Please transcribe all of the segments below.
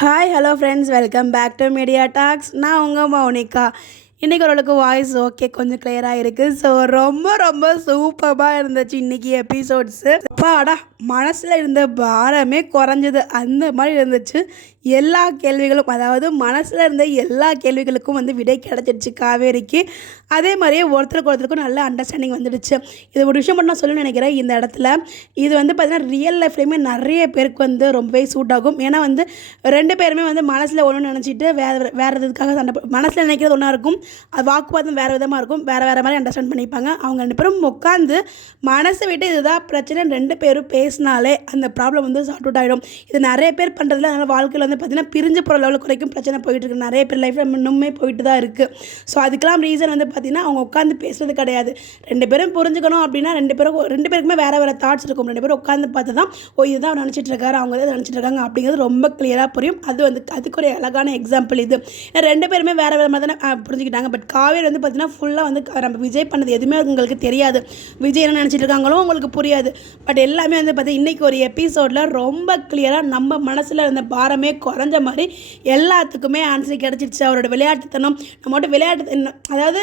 Hi hello friends, welcome back to media talks. நான் உங்கள் மௌனிகா. இன்றைக்கி ஓரளவுக்கு வாய்ஸ் ஓகே, கொஞ்சம் கிளியராக இருக்குது. ஸோ ரொம்ப ரொம்ப சூப்பராக இருந்துச்சு இன்றைக்கி எபிசோட்ஸு. அப்பாடா, மனசில் இருந்த பாரமே குறைஞ்சது அந்த மாதிரி இருந்துச்சு. எல்லா கேள்விகளும், அதாவது மனசில் இருந்த எல்லா கேள்விகளுக்கும் விடை கிடச்சிடுச்சு காவேரிக்கு. அதே மாதிரியே ஒருத்தருக்கும் நல்ல அண்டர்ஸ்டாண்டிங் வந்துடுச்சு. இது ஒரு விஷயம் மட்டும் நான் சொல்லணும்னு நினைக்கிறேன் இந்த இடத்துல. இது பார்த்திங்கன்னா ரியல் லைஃப்லேயுமே நிறைய பேருக்கு ரொம்பவே சூட் ஆகும். ஏன்னா ரெண்டு பேருமே மனசில் ஒன்று நினச்சிட்டு வேறு இதுக்காக சண்டை, மனசில் நினைக்கிறது ஒன்றா இருக்கும், அது வாக்குவாதம் வேறு விதமாக இருக்கும், வேறு மாதிரி அண்டர்ஸ்டாண்ட் பண்ணிப்பாங்க. அவங்க ரெண்டு பேரும் உட்காந்து மனசை விட்டு இதுதான் பிரச்சனை ரெண்டு பேரும் பேசினாலே அந்த ப்ராப்ளம் சார்ட் அவுட் ஆகிடும். இது நிறைய பேர் பண்ணுறதுல அதனால் வாழ்க்கையில் பார்த்திங்கன்னா பிரிஞ்சு போகிற லெவலுக்கு வரைக்கும் பிரச்சனை போயிட்டுருக்கு. நிறைய பேர் லைஃப்பில் இன்னுமே போயிட்டு தான் இருக்குது. ஸோ அதுக்கெல்லாம் ரீசன் பார்த்திங்கன்னா அவங்க உட்காந்து பேசுகிறது கிடையாது. ரெண்டு பேரும் புரிஞ்சுக்கணும் அப்படின்னா ரெண்டு பேருக்குமே வேறு தாட்ஸ் இருக்கும். ரெண்டு பேரும் உட்காந்து பார்த்து தான் இதுதான் அவர் நினச்சிட்டு இருக்காரு, அவங்க தான் நினச்சிட்டு இருக்காங்க அப்படிங்கிறது ரொம்ப கிளியராக புரியும். அதுக்கு ஒரு அழகான எக்ஸாம்பிள் இது. ரெண்டு பேருமே வேறு மாதிரி தானே புரிஞ்சுக்கிட்டாங்க. பட் காவேரி பார்த்திங்கன்னா ஃபுல்லாக நம்ம விஜய் பண்ணது எதுவுமே உங்களுக்கு தெரியாது. விஜய் என்ன நினச்சிட்டு இருக்காங்களோ உங்களுக்கு புரியாது. பட் எல்லாமே பார்த்தீங்கன்னா இன்றைக்கி ஒரு எபிசோடில் ரொம்ப கிளியராக நம்ம மனசில் இருந்த பாரமே குறைஞ்ச மாதிரி எல்லாத்துக்குமே ஆன்சர் கிடச்சிருச்சு. அவரோட விளையாட்டுத்தனம், நம்மகிட்ட விளையாட்டு, அதாவது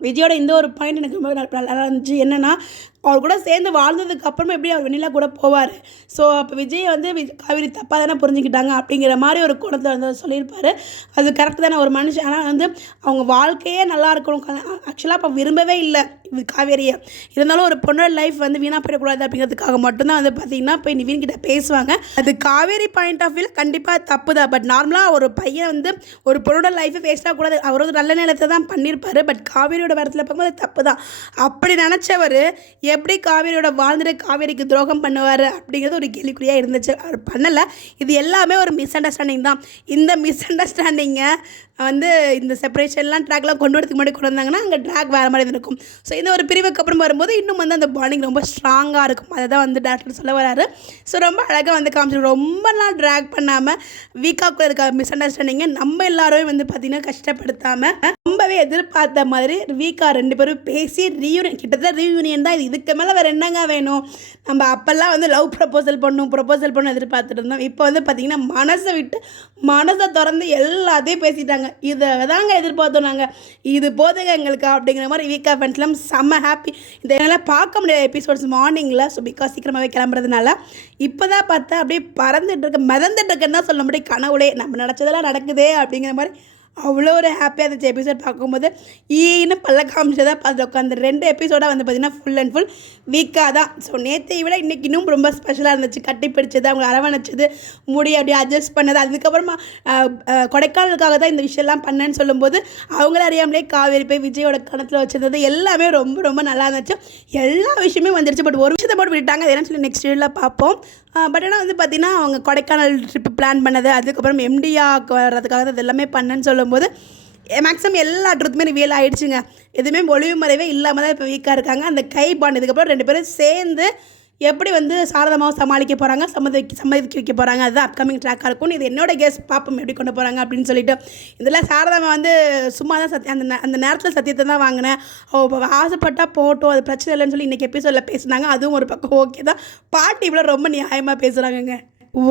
விஜயோட இந்த ஒரு பாயிண்ட் எனக்கு ரொம்ப நல்லா இருந்துச்சு. என்னென்னா, அவர் கூட சேர்ந்து வாழ்ந்ததுக்கு அப்புறமா எப்படி அவர் வெண்ணிலா கூட போவார். ஸோ அப்போ விஜய் காவேரி தப்பாக தானே புரிஞ்சுக்கிட்டாங்க அப்படிங்கிற மாதிரி ஒரு கோணத்தில் சொல்லியிருப்பார். அது கரெக்டு தானே. ஒரு மனுஷன் ஆனால் அவங்க வாழ்க்கையே நல்லா இருக்கணும். ஆக்சுவலாக அப்போ விரும்பவே இல்லை காவேரியை. இருந்தாலும் ஒரு பொண்ணோட லைஃப் வீணாக போயிடக்கூடாது அப்படிங்கிறதுக்காக மட்டும்தான் பார்த்திங்கன்னா போய் நிவின் கிட்ட பேசுவாங்க. அது காவேரி பாயிண்ட் ஆஃப் வியூவில் கண்டிப்பாக தப்பு தான். பட் நார்மலாக ஒரு பையன் ஒரு பொண்ணோட லைஃபை வேஸ்ட் ஆகக்கூடாது, அவரது நல்ல நேரத்தை தான் பண்ணியிருப்பார். பட் காவேரியோட இடத்துல பார்க்கும்போது தப்பு தான். அப்படி நினச்சவர் எப்படி காவேரியோட வாழ்ந்துட்டு காவேரிக்கு துரோகம் பண்ணுவார் அப்படிங்கிறது ஒரு கேள்விக்குறியாக இருந்துச்சு. அவர் பண்ணலை. இது எல்லாமே ஒரு மிஸ் அண்டர்ஸ்டாண்டிங் தான். இந்த மிஸ் அண்டர்ஸ்டாண்டிங்கை இந்த செப்பரேஷன்லாம் ட்ராக்லாம் கொண்டு வரதுக்கு முன்னாடி கொண்டு வந்தாங்கன்னா அங்கே ட்ராக் வேறு மாதிரி இருக்கும். ஸோ இந்த ஒரு பிரிவுக்கு அப்புறம் வரும்போது இன்னும் அந்த பாண்டிங் ரொம்ப ஸ்ட்ராங்காக இருக்கும். அதை தான் டேரக்டர் சொல்ல வராரு. ஸோ ரொம்ப அழகாக காமிச்சு, ரொம்ப நாள் ட்ராக் பண்ணாமல் வீக்காக்குள்ளே இருக்க மிஸ் அண்டர்ஸ்டாண்டிங்கை நம்ம எல்லாரும் பார்த்திங்கன்னா கஷ்டப்படுத்தாமல் ரொம்பவே எதிர்பார்த்த மாதிரி வீக்கா ரெண்டு பேரும் பேசி ரீயூனியன், கிட்டத்தட்ட ரீயூனியன் தான். இதுக்கு மேலே வேறு என்னங்க வேணும்? நம்ம அப்போல்லாம் லவ் ப்ரப்போசல் பண்ணணும் எதிர்பார்த்துட்டு இருந்தோம். இப்போ பார்த்திங்கன்னா மனசை விட்டு மனசை திறந்து எல்லாத்தையும் பேசிட்டாங்க. இதை தாங்க எதிர்பார்த்தோம் நாங்கள், இது போதுங்க எங்களுக்கு அப்படிங்கிற மாதிரி வீக்கா ஃபேன்ஸ்லாம் செம்ம ஹாப்பி. இதனால் பார்க்க முடியாத எபிசோட்ஸ் மார்னிங்கில். ஸோ பிகாஸ் சீக்கிரமாகவே கிளம்புறதுனால இப்போ தான் பார்த்தா அப்படியே மிதந்துட்டு இருக்கேன்னு தான் சொல்ல முடியும். கனவுலே நம்ம நினச்சதெல்லாம் நடக்குதே அப்படிங்கிற மாதிரி அவ்வளோ ஒரு ஹாப்பியாக இருந்துச்சு எபிசோட் பார்க்கும்போது. இன்னும் பல்ல காமிச்சதாக பார்த்து உட்காந்து ரெண்டு எபிசோடாக பார்த்திங்கன்னா ஃபுல் அண்ட் ஃபுல் வீக்காக தான். ஸோ நேற்றை விட இன்றைக்கி இன்னும் ரொம்ப ஸ்பெஷலாக இருந்துச்சு. கட்டி பிடிச்சது, அவங்களை அரவணைச்சது, முடி அப்படியே அட்ஜஸ்ட் பண்ணது. அதுக்கப்புறமா கொடைக்கானலுக்காக தான் இந்த விஷயம்லாம் பண்ணேன்னு சொல்லும்போது அவங்கள அறியாமலே காவேரி போய் விஜயோட கணத்தில் வச்சிருந்தது எல்லாமே ரொம்ப ரொம்ப நல்லா இருந்துச்சு. எல்லா விஷயமே வந்துருச்சு. பட் ஒரு விஷயத்தை மட்டும் விட்டுட்டாங்க. அது என்னன்னு சொல்லி நெக்ஸ்ட் வீடியோவில் பார்ப்போம். பட் ஆனால் பார்த்திங்கன்னா அவங்க கொடைக்கானல் ட்ரிப்பு பிளான் பண்ணது, அதுக்கப்புறம் எம்டிஆக்கு வர்றதுக்காக தான் இது எல்லாமே பண்ணேன்னு சொல்லும்போது மேக்ஸிமம் எல்லா ட்ரூத்துமே ரிவீல் ஆகிடுச்சுங்க. எதுவுமே ஒளிவு மறைவே இல்லாமல் தான் இப்போ வீக்காக இருக்காங்க. அந்த கை பாண்ட் இதுக்கப்புறம் ரெண்டு பேரும் சேர்ந்து எப்படி சாரதமாக சமாளிக்க போகிறாங்க, சம்மதிக்க வைக்க போகிறாங்க, அதுதான் அப்கமிங் ட்ராக்காக இருக்கும். இது என்னோட கேஸ், பார்ப்போம் எப்படி கொண்டு போகிறாங்க அப்படின்னு சொல்லிட்டு. இதில் சாரதாமா சும்மா தான் அந்த நேரத்தில் சத்தியத்தை தான் வாங்கினேன், ஆசைப்பட்டால் போட்டோம், அது பிரச்சனை இல்லைன்னு சொல்லி இன்றைக்கி எபிசோடில் பேசுனாங்க. அதுவும் ஒரு பக்கம் ஓகே தான். பாட்டி இவ்வளோ ரொம்ப நியாயமாக பேசுகிறாங்கங்க.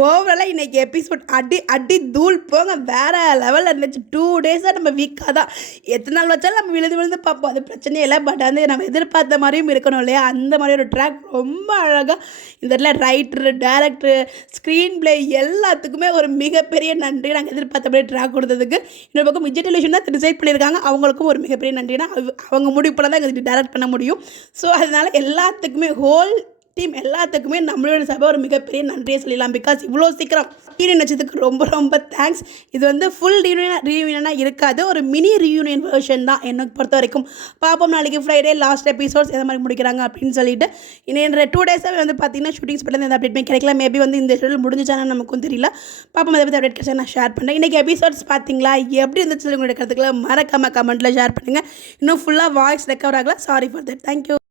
ஓவராலாக இன்றைக்கி எபிசோட் அடி தூள் போங்க, வேறு லெவலில் இருந்துச்சு. 2 டேஸாக நம்ம வீக்காக தான். எத்தனை நாள் வச்சாலும் நம்ம விழுந்து பார்ப்போம், அது பிரச்சனையே இல்லை. பட் நம்ம எதிர்பார்த்த மாதிரியும் இருக்கணும் இல்லையா? அந்த மாதிரி ஒரு ட்ராக் ரொம்ப அழகாக இந்த இடத்துல ரைட்டரு, டேரக்டரு, ஸ்க்ரீன் பிளே எல்லாத்துக்குமே ஒரு மிகப்பெரிய நன்றி. நாங்கள் எதிர்பார்த்த மாதிரி ட்ராக் கொடுத்ததுக்கு. இன்னொரு பக்கம் விஜய் டெலிவிஷன் தான் டிசைட் பண்ணியிருக்காங்க, அவங்களுக்கும் ஒரு மிகப்பெரிய நன்றினா அவங்க முடிவு பண்ண தான் எங்களுக்கு டேரக்ட் பண்ண முடியும். ஸோ அதனால் எல்லாத்துக்குமே ஹோல் டீம் எல்லாத்துக்குமே நம்மளோட சபை ஒரு மிகப்பெரிய நன்றியை சொல்லிடலாம். பிகாஸ் இவ்வளோ சீக்கிரம் ரீயூனியன் வச்சதுக்கு ரொம்ப ரொம்ப தேங்க்ஸ். இது ஃபுல் ரீயூனியனாக இருக்காது, ஒரு மினி ரீயூனியன் வெர்ஷன் தான் எனக்கு பொறுத்த வரைக்கும். பார்ப்போம் நாளைக்கு ஃப்ரைடே லாஸ்ட் எபிசோட்ஸ் எந்த மாதிரி முடிக்கிறாங்க அப்படின்னு சொல்லிட்டு. இன்னும் 2 டேஸாகவே பார்த்திங்கன்னா ஷூட்டிங்ஸ் பற்றி எந்த அப்டேட்மே கிடைக்கல. மேபி இந்த ஷெடியூல் முடிஞ்சிச்சானு நமக்கும் தெரியல. பார்ப்போம், அதை பற்றி அப்டேட் கிடைச்சா நான் ஷேர் பண்ணுறேன். இன்றைக்கி எபிசோட்ஸ் பார்த்தீங்களா, எப்படி இருந்துச்சு உங்களுடைய கருத்துக்களை மறக்காம கமெண்ட்டில் ஷேர் பண்ணுங்கள். இன்னும் ஃபுல்லாக வாய்ஸ் ரெக்கவர் ஆகல, சாரி ஃபார் தட். தேங்க்யூ.